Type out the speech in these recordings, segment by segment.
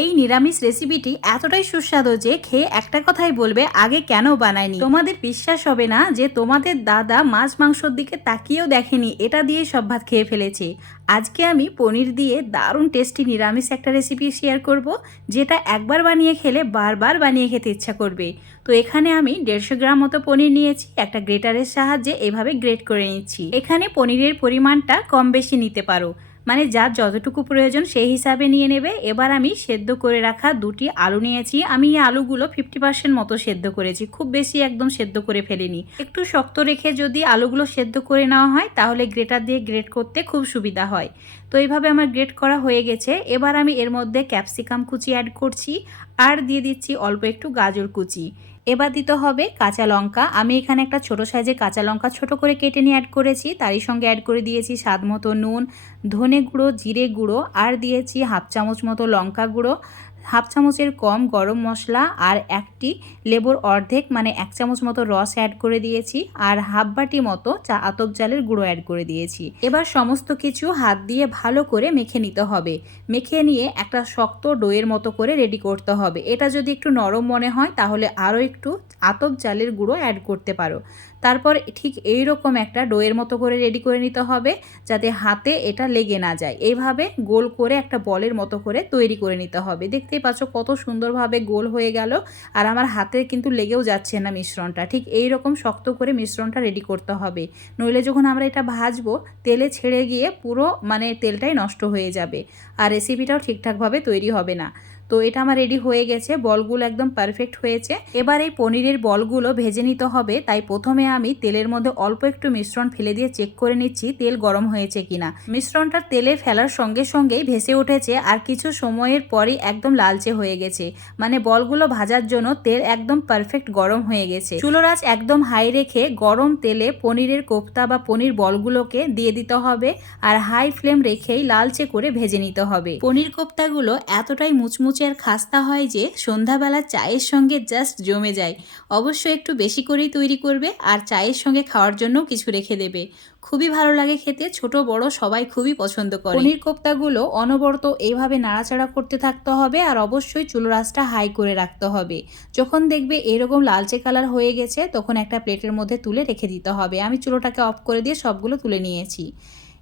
এই নিরামিষ রেসিপিটি এতটাই সুস্বাদু যে খেয়ে একটা কথাই বলবে, আগে কেন বানায়নি? তোমাদের বিশ্বাস হবে না যে তোমাদের দাদা মাছ মাংসর দিকে তাকিয়েও দেখেনি, এটা দিয়ে সব ভাত খেয়ে ফেলেছে। আজকে আমি পনির দিয়ে দারুণ টেস্টি নিরামিষ একটা রেসিপি শেয়ার করব, যেটা একবার বানিয়ে খেলে বারবার বানিয়ে খেতে ইচ্ছা করবে। তো এখানে আমি দেড়শো গ্রাম মতো পনির নিয়েছি, একটা গ্রেটারের সাহায্যে এভাবে গ্রেট করে নিচ্ছি। এখানে পনিরের পরিমাণটা কম বেশি নিতে পারো। মানে যার যতটুকু প্রয়োজন সেই হিসাবে নিয়ে নেবে। এবার আমি সেদ্ধ করে রাখা দুটি আলু নিয়েছি। আমি এই আলুগুলো ফিফটি পার্সেন্ট মতো সেদ্ধ করেছি। খুব বেশি একদম সেদ্ধ করে ফেলিনি। একটু শক্ত রেখে যদি আলুগুলো সেদ্ধ করে নেওয়া হয়, তাহলে গ্রেটার দিয়ে গ্রেট করতে খুব সুবিধা হয়। তো এইভাবে আমার গ্রেট করা হয়ে গেছে। এবার আমি এর মধ্যে ক্যাপসিকাম কুচি অ্যাড করছি। আর দিয়ে দিচ্ছি অল্প একটু গাজর কুচি। এবার দিতে হবে কাঁচা লঙ্কা। আমি এখানে একটা ছোট সাইজে কাঁচা লঙ্কা ছোট করে কেটে নিয়ে অ্যাড করেছি। তারই সঙ্গে অ্যাড করে দিয়েছি স্বাদ মতো নুন, ধনে গুঁড়ো, জিরে গুঁড়ো, আর দিয়েছি হাফ চামচ মতো লঙ্কা গুঁড়ো। হাফ চামচের কম গরম মশলা আর একটি লেবুর অর্ধেক মানে এক চামচ মতো রস অ্যাড করে দিয়েছি আর হাফ বাটি মতো চা আতপ জালের গুঁড়ো অ্যাড করে দিয়েছি। এবার সমস্ত কিছু হাত দিয়ে ভালো করে মেখে নিতে হবে। মেখে নিয়ে একটা শক্ত ডোয়ের মতো করে রেডি করতে হবে। এটা যদি একটু নরম মনে হয়, তাহলে আরও একটু আতপ জালের গুঁড়ো অ্যাড করতে পারো। তারপর ঠিক এই রকম একটা ডোয়ের মতো করে রেডি করে নিতে হবে যাতে হাতে এটা লেগে না যায়। এইভাবে গোল করে একটা বলের মতো করে তৈরি করে নিতে হবে। দেখতেই পাচ্ছ কত সুন্দরভাবে গোল হয়ে গেল আর আমার হাতে কিন্তু লেগেও যাচ্ছে না মিশ্রণটা। ঠিক এই রকম শক্ত করে মিশ্রণটা রেডি করতে হবে। নইলে যখন আমরা এটা ভাজবো, তেলে ছেড়ে গিয়ে পুরো মানে তেলটাই নষ্ট হয়ে যাবে। আর রেসিপিটাও ঠিকঠাকভাবে তৈরি হবে না। তো এটা আমার রেডি হয়ে গেছে, বলগুলো একদম পারফেক্ট হয়েছে। এবার এই পনিরের বলগুলো ভেজে নিতে হবে, তাই প্রথমে আমি তেলের মধ্যে অল্প একটু মিশ্রণ ফেলে দিয়ে চেক করে নিচ্ছি তেল গরম হয়েছে কিনা। মিশ্রণটা তেলে ফেলার সঙ্গে সঙ্গেই ভেসে উঠেছে, আর কিছু সময়ের পরই একদম লালচে হয়ে গেছে। মানে বলগুলো ভাজার জন্য তেল একদম পারফেক্ট গরম হয়ে গেছে। চুলোর আঁচ একদম হাই রেখে গরম তেলে পনিরের কোপ্তা বা পনির বলগুলোকে দিয়ে দিতে হবে, আর হাই ফ্লেম রেখেই লালচে করে ভেজে নিতে হবে। পনির কোপ্তাগুলো এতটাই মুচমুচে আর খাস্তা হয় যে সন্ধ্যাবেলা চায়ের সঙ্গে জাস্ট জমে যায়। অবশ্য একটু বেশি করেই তৈরি করবে আর চায়ের সঙ্গে খাওয়ার জন্য কিছু রেখে দেবে। খুবই ভালো লাগে খেতে, ছোট, বড় সবাই খুবই পছন্দ করে। পনির কোপ্তাগুলো অনবরত এইভাবে নাড়াচাড়া করতে থাকতে হবে আর অবশ্যই চুলো রাসটা হাই করে রাখতে হবে। যখন দেখবে এরকম লালচে কালার হয়ে গেছে, তখন একটা প্লেটের মধ্যে তুলে রেখে দিতে হবে। আমি চুলোটাকে অফ করে দিয়ে সবগুলো তুলে নিয়েছি।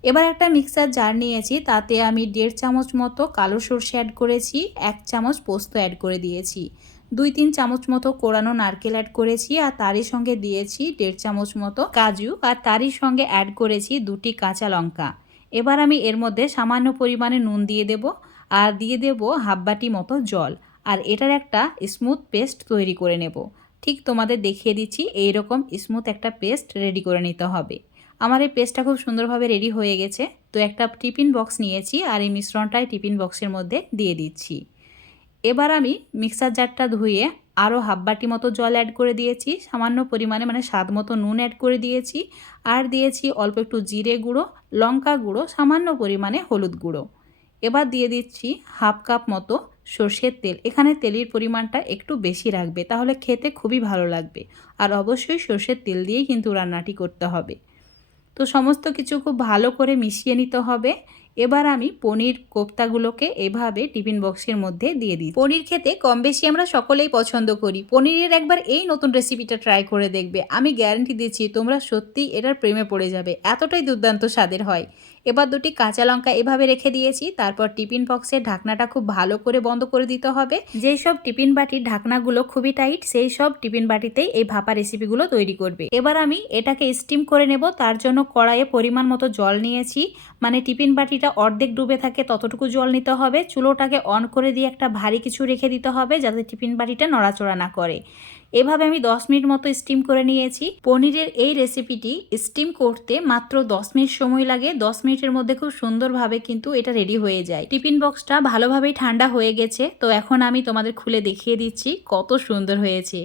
এবার একটা মিক্সার জার নিয়েছি, তাতে আমি দেড় চামচ মতো কালো সর্ষে অ্যাড করেছি, এক চামচ পোস্ত অ্যাড করে দিয়েছি। দুই তিন চামচ মতো কোরানো নারকেল অ্যাড করেছি, আর তারই সঙ্গে দিয়েছি দেড় চামচ মতো কাজু, আর তারই সঙ্গে অ্যাড করেছি দুটি কাঁচা লঙ্কা। এবার আমি এর মধ্যে সামান্য পরিমাণে নুন দিয়ে দেব, আর দিয়ে দেব হাফ বাটি মতো জল, আর এটার একটা স্মুথ পেস্ট তৈরি করে নেব। ঠিক তোমাদের দেখিয়ে দিচ্ছি, এইরকম স্মুথ একটা পেস্ট রেডি করে নিতে হবে। আমার এই পেস্টটা খুব সুন্দরভাবে রেডি হয়ে গেছে। তো একটা টিফিন বক্স নিয়েছি আর এই মিশ্রণটাই টিফিন বক্সের মধ্যে দিয়ে দিচ্ছি। এবার আমি মিক্সার জারটা ধুয়ে আরও হাফ বাটি মতো জল অ্যাড করে দিয়েছি। সামান্য পরিমাণে মানে স্বাদ মতো নুন অ্যাড করে দিয়েছি। আর দিয়েছি অল্প একটু জিরে গুঁড়ো, লঙ্কা গুঁড়ো, সামান্য পরিমাণে হলুদ গুঁড়ো। এবার দিয়ে দিচ্ছি হাফ কাপ মতো সর্ষের তেল। এখানে তেলের পরিমাণটা একটু বেশি রাখবে, তাহলে খেতে খুবই ভালো লাগবে। আর অবশ্যই সর্ষের তেল দিয়েই কিন্তু রান্নাটি করতে হবে। তো সমস্ত কিছু খুব ভালো করে মিশিয়ে নিতে হবে। এবার আমি পনির কোপ্তাগুলোকে এভাবে টিফিন বক্সের মধ্যে দিয়ে দিই পনির খেতে কম বেশি আমরা সকলেই পছন্দ করি। পনিরের একবার এই নতুন রেসিপিটা ট্রাই করে দেখবে। আমি গ্যারান্টি দিচ্ছি তোমরা সত্যি এটার প্রেমে পড়ে যাবে। এতটাই দুর্দান্ত স্বাদের হয়। এবার দুটি কাঁচা লঙ্কা এভাবে রেখে দিয়েছি, তারপর টিফিন বক্সের ঢাকনাটা খুব ভালো করে বন্ধ করে দিতে হবে। যেই সব টিফিন বাটির ঢাকনাগুলো খুবই টাইট, সেই সব টিফিন বাটিতেই এই ভাপা রেসিপিগুলো তৈরি করবে। এবার আমি এটাকে স্টিম করে নেব, তার জন্য কড়াইয়ে পরিমাণ মতো জল নিয়েছি। মানে টিফিন বাটিটা অর্ধেক ডুবে থাকে, ততটুকু জল নিতে হবে। চুলোটাকে অন করে দিয়ে একটা ভারী কিছু রেখে দিতে হবে, যাতে টিফিন বাটিটা নড়াচড়া না করে। এভাবে আমি 10 মিনিট মতো স্টিম করে নিয়েছি। পনিরের এই রেসিপিটি স্টিম করতে মাত্র 10 মিনিট সময় লাগে। 10 মিনিটের মধ্যে খুব সুন্দরভাবে কিন্তু এটা রেডি হয়ে যায়। টিফিন বক্সটা ভালোভাবেই ঠান্ডা হয়ে গেছে। তো এখন আমি তোমাদের খুলে দেখিয়ে দিচ্ছি কত সুন্দর হয়েছে।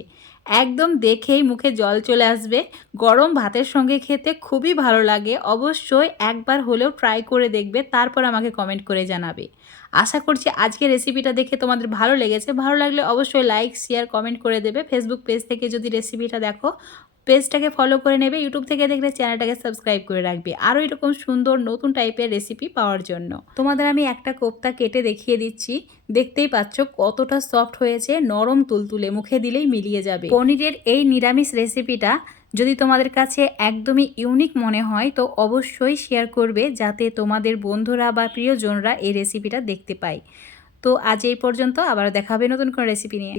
একদম দেখেই মুখে জল চলে আসবে। গরম ভাতের সঙ্গে খেতে খুবই ভালো লাগে। অবশ্যই একবার হলেও ট্রাই করে দেখবে, তারপর আমাকে কমেন্ট করে জানাবে। আশা করছি আজকে রেসিপিটা দেখে তোমাদের ভালো লেগেছে। ভালো লাগলে অবশ্যই লাইক শেয়ার কমেন্ট করে দেবে। ফেসবুক পেজ থেকে যদি রেসিপিটা দেখো পেজটাকে ফলো করে নেবে ইউটিউব থেকে দেখলে চ্যানেলটাকে সাবস্ক্রাইব করে রাখবে। আরও এরকম সুন্দর নতুন টাইপের রেসিপি পাওয়ার জন্য। তোমাদের আমি একটা কোপ্তা কেটে দেখিয়ে দিচ্ছি। দেখতেই পাচ্ছ কতটা সফট হয়েছে, নরম তুলতুলে, মুখে দিলেই মিলিয়ে যাবে। পনিরের এই নিরামিষ রেসিপিটা যদি তোমাদের কাছে একদমই ইউনিক মনে হয়, তো অবশ্যই শেয়ার করবে যাতে তোমাদের বন্ধুরা বা প্রিয়জনরা এই রেসিপিটা দেখতে পায়। তো আজ এই পর্যন্ত আবার দেখা হবে নতুন কোনো রেসিপি নিয়ে।